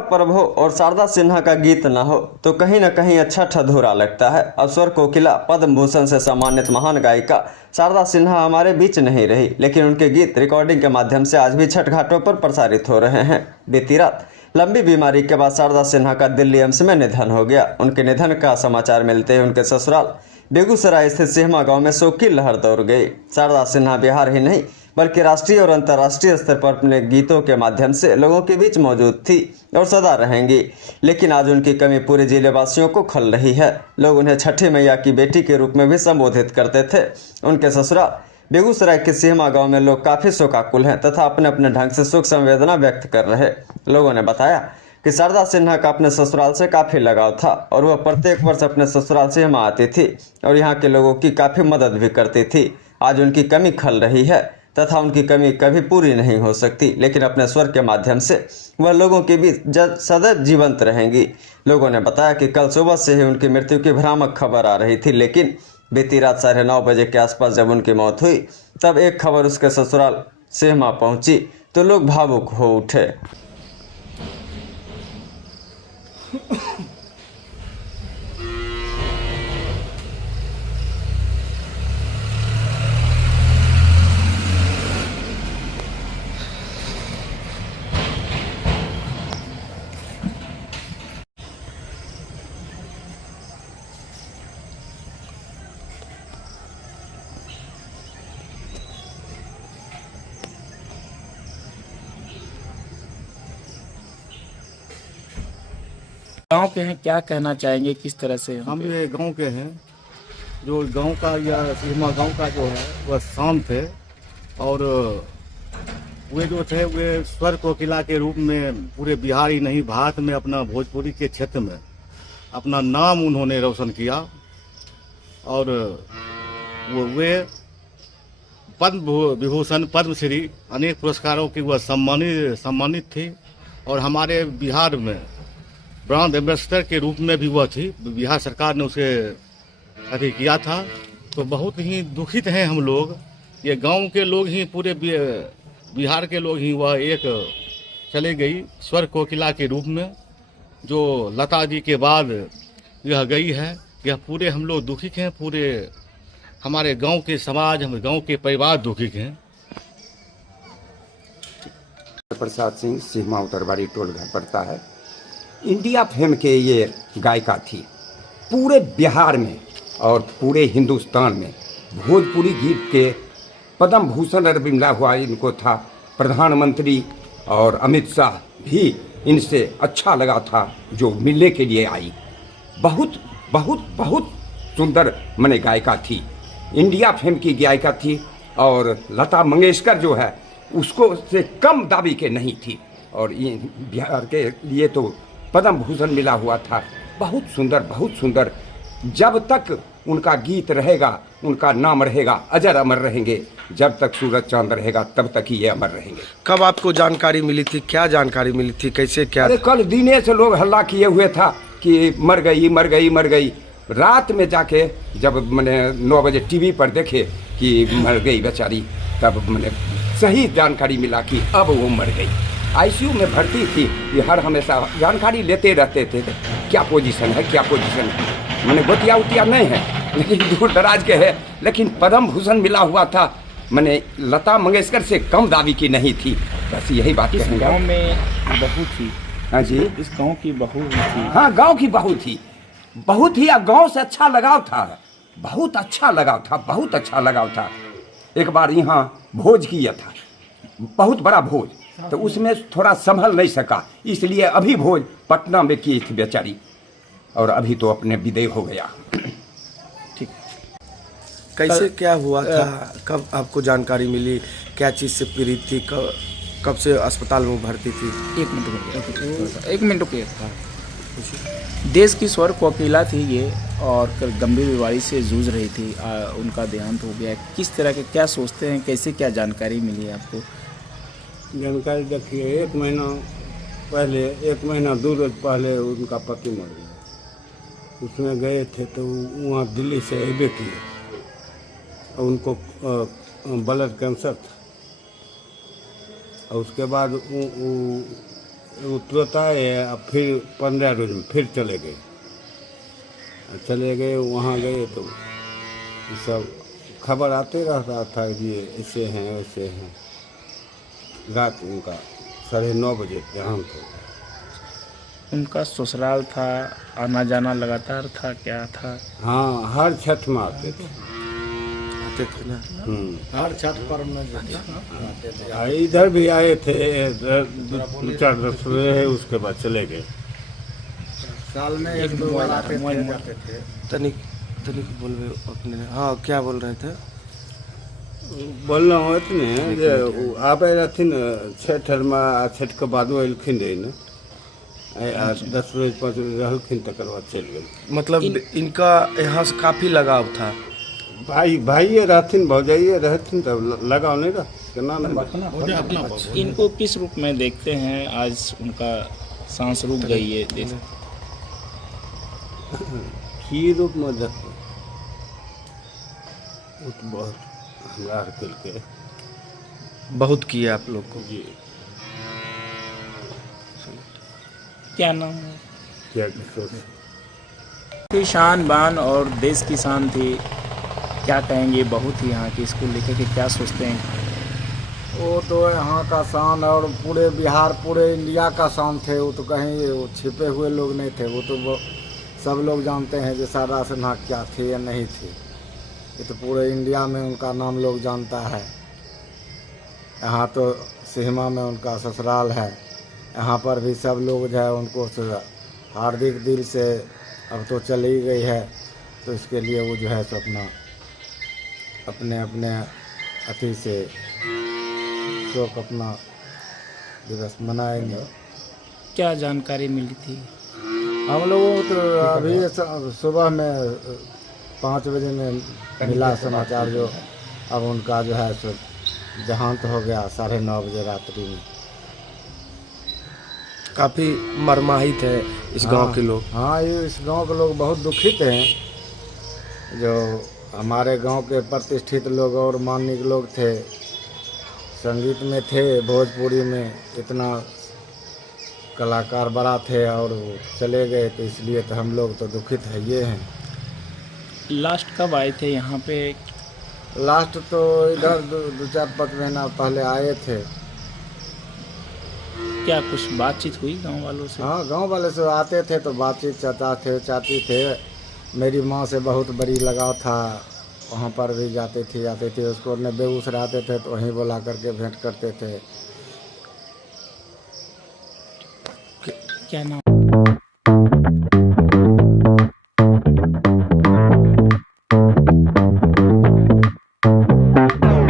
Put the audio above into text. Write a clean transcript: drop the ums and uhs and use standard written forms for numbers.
का पर्व हो और शारदा सिन्हा का गीत न हो तो कहीं न कहीं अच्छा अधूरा लगता है। अब स्वर कोकिला पद्म भूषण से सम्मानित महान गायिका शारदा सिन्हा हमारे बीच नहीं रही, लेकिन उनके गीत रिकॉर्डिंग के माध्यम से आज भी छठ घाटों पर प्रसारित हो रहे हैं। बीती रात लंबी बीमारी के बाद शारदा सिन्हा का दिल्ली एम्स में निधन हो गया। उनके निधन का समाचार मिलते ही उनके ससुराल बेगूसराय स्थित सिहमा गांव में शोक की लहर दौड़ गई। शारदा सिन्हा बिहार ही नहीं बल्कि राष्ट्रीय और अंतर्राष्ट्रीय स्तर पर अपने गीतों के माध्यम से लोगों के बीच मौजूद थी और सदा रहेंगी, लेकिन आज उनकी कमी पूरे जिले वासियों को खल रही है। लोग उन्हें छठी मैया की बेटी के रूप में भी संबोधित करते थे। उनके ससुराल बेगूसराय के सिहमा गांव में लोग काफ़ी शोकाकुल हैं तथा अपने अपने ढंग से शोक संवेदना व्यक्त कर रहे। लोगों ने बताया कि शारदा सिन्हा का अपने ससुराल से काफ़ी लगाव था और वह प्रत्येक वर्ष अपने ससुराल सिहमा आती थी और यहाँ के लोगों की काफ़ी मदद भी करती थी। आज उनकी कमी खल रही है तथा उनकी कमी कभी पूरी नहीं हो सकती, लेकिन अपने स्वर के माध्यम से वह लोगों के बीच सदैव जीवंत रहेंगी। लोगों ने बताया कि कल सुबह से ही उनकी मृत्यु की भ्रामक खबर आ रही थी, लेकिन बीती रात 9:30 बजे के आसपास जब उनकी मौत हुई तब एक खबर उसके ससुराल सिहमा पहुंची तो लोग भावुक हो उठे। गांव के हैं, क्या कहना चाहेंगे, किस तरह से? हम ये गांव के हैं। जो गांव का या सिहमा गांव का जो है वह शान थे और वे जो थे वे स्वर कोकिला के रूप में पूरे बिहार ही नहीं भारत में अपना भोजपुरी के क्षेत्र में अपना नाम उन्होंने रोशन किया और वे पद्म विभूषण पद्मश्री अनेक पुरस्कारों की वह सम्मानित थी और हमारे बिहार में ब्रांड एम्बेसडर के रूप में भी वह थी। बिहार सरकार ने उसे अभी किया था। तो बहुत ही दुखित हैं हम लोग, ये गांव के लोग ही, पूरे बिहार के लोग ही। वह एक चले गई स्वर कोकिला के रूप में, जो लता जी के बाद यह गई है। यह पूरे हम लोग दुखित हैं, पूरे हमारे गांव के समाज, हम गांव के परिवार दुखित हैं। प्रसाद सिंह, सिहमा उत्तरबाड़ी टोल घर पड़ता है। इंडिया फेम के ये गायिका थी। पूरे बिहार में और पूरे हिंदुस्तान में भोजपुरी गीत के पद्म भूषण अरविंद मिला हुआ इनको था। प्रधानमंत्री और अमित शाह भी इनसे अच्छा लगा था जो मिलने के लिए आई। बहुत बहुत बहुत सुंदर मने गायिका थी, इंडिया फेम की गायिका थी। और लता मंगेशकर जो है उसको से कम दाबी के नहीं थी और ये बिहार के लिए तो पद्म भूषण मिला हुआ था। बहुत सुंदर, बहुत सुंदर। जब तक उनका गीत रहेगा, उनका नाम रहेगा, अजर अमर रहेंगे। जब तक सूरज चांद रहेगा तब तक ही ये अमर रहेंगे। कब आपको जानकारी मिली थी, क्या जानकारी मिली थी, कैसे क्या? अरे कल दिने से लोग हल्ला किए हुए था कि मर गई मर गई मर गई। रात में जाके जब मैंने 9 बजे टीवी पर देखे कि मर गई बेचारी, तब मैंने सही जानकारी मिला कि अब वो मर गई। आईसीयू में भर्ती थी। ये हर हमेशा जानकारी लेते रहते थे, क्या पोजीशन है, क्या पोजीशन है। मैंने गोतिया उतिया नहीं है, लेकिन दूर दराज के है। लेकिन पद्म भूषण मिला हुआ था। मैंने लता मंगेशकर से कम दावी की नहीं थी। बस यही बात इस गांव में बहू थी। हाँ जी, इस गांव की बहू थी। हाँ, गांव की बहू थी। बहुत ही गांव से अच्छा लगाव था, बहुत अच्छा लगाव था, बहुत अच्छा लगाव था। एक बार यहाँ भोज किया था, बहुत बड़ा भोज, तो उसमें थोड़ा संभल नहीं सका, इसलिए अभी भोज पटना में की थी बेचारी और अभी तो अपने विदेय हो गया। ठीक। कैसे क्या हुआ था, कब आपको जानकारी मिली, क्या चीज़ से पीड़ित थी, कब से अस्पताल में भर्ती थी? एक मिनट रुकिए। देश की स्वर कोकिला थी ये और गंभीर बीमारी से जूझ रही थी। उनका देहांत हो गया। किस तरह के क्या सोचते हैं, कैसे क्या जानकारी मिली है आपको? जानकारी देखिए, 1 महीना पहले, 1 महीना 2 रोज पहले उनका पति मर गया। उसमें गए थे तो वहाँ दिल्ली से अबे किए और उनको ब्लड कैंसर था। और उसके बाद वो तुरंत आए, अब फिर 15 रोज में फिर चले गए। वहाँ गए तो ये सब खबर आते रहता था कि ये ऐसे हैं वैसे हैं। रात उनका 9:30 बजे देहांत हो। उनका ससुराल था, आना जाना लगातार था, क्या था? हाँ, हर छठ में आते थे। आते थे ना। हर छठ पर्व में आते थे। इधर भी आए थे, 2-4 दस रहे, उसके बाद चले गए। साल में 1-2 बार आते थे, जाते थे। तनिक बोल रहे हो अपने। हाँ, क्या बोल रहे थे? बोल रहा हूँ इतने जे आबे रहथिन छठ में, छठ के बादो अयलखिन रहे न, 10 रोज 5 रोज रहलखिन, तकर बाद चलि गेल। मतलब इनका यहाँ से काफी लगाव था। भाइये रहथिन, भौजाइये रहथिन, तब लगाव नहीं रह केना नहीं। इनको किस रूप में देखते हैं? आज उनका सांस रुक गई है देश। की रूप में देखो, वो तो बहुत हमरा आर के बहुत किए आप लोग को। जी। क्या नाम है? क्या की शान बान और देश की शान थी, क्या कहेंगे? बहुत ही यहाँ की इसको लेकर के क्या सोचते हैं? वो तो यहाँ का शान और पूरे बिहार, पूरे इंडिया का शान थे। वो तो कहीं वो छिपे हुए लोग नहीं थे। वो तो सब लोग जानते हैं कि शारदा सिन्हा क्या थी या नहीं थी। ये तो पूरे इंडिया में उनका नाम लोग जानता है। यहाँ तो सिहमा में उनका ससुराल है। यहाँ पर भी सब लोग जो है उनको हार्दिक दिल से, अब तो चली गई है तो इसके लिए वो जो है सो अपने अपने अति से शोक अपना दिवस मनाएंगे। क्या जानकारी मिली थी? हम लोगों को तो अभी सुबह में 5 बजे में मिला समाचार, जो अब उनका जो है सो देहांत हो गया 9:30 बजे रात्रि में। काफी मर्माहित है इस गांव के लोग। हाँ, ये इस गांव के लोग बहुत दुखित हैं। जो हमारे गांव के प्रतिष्ठित लोग और मान्य लोग थे, संगीत में थे, भोजपुरी में इतना कलाकार बड़ा थे और वो चले गए, तो इसलिए तो हम लोग तो दुखित है ये हैं। लास्ट कब आए थे यहाँ पे? लास्ट तो इधर 2-4-5 महीना पहले आए थे। क्या कुछ बातचीत हुई गांव वालों से? हाँ, गांव वाले से आते थे तो बातचीत, चाचा थे, चाची थे। मेरी माँ से बहुत बड़ी लगाव था, वहाँ पर भी जाते थे आते थे। उसको न बेगूसराय आते थे तो वहीं बुला करके भेंट करते थे। क्या नाम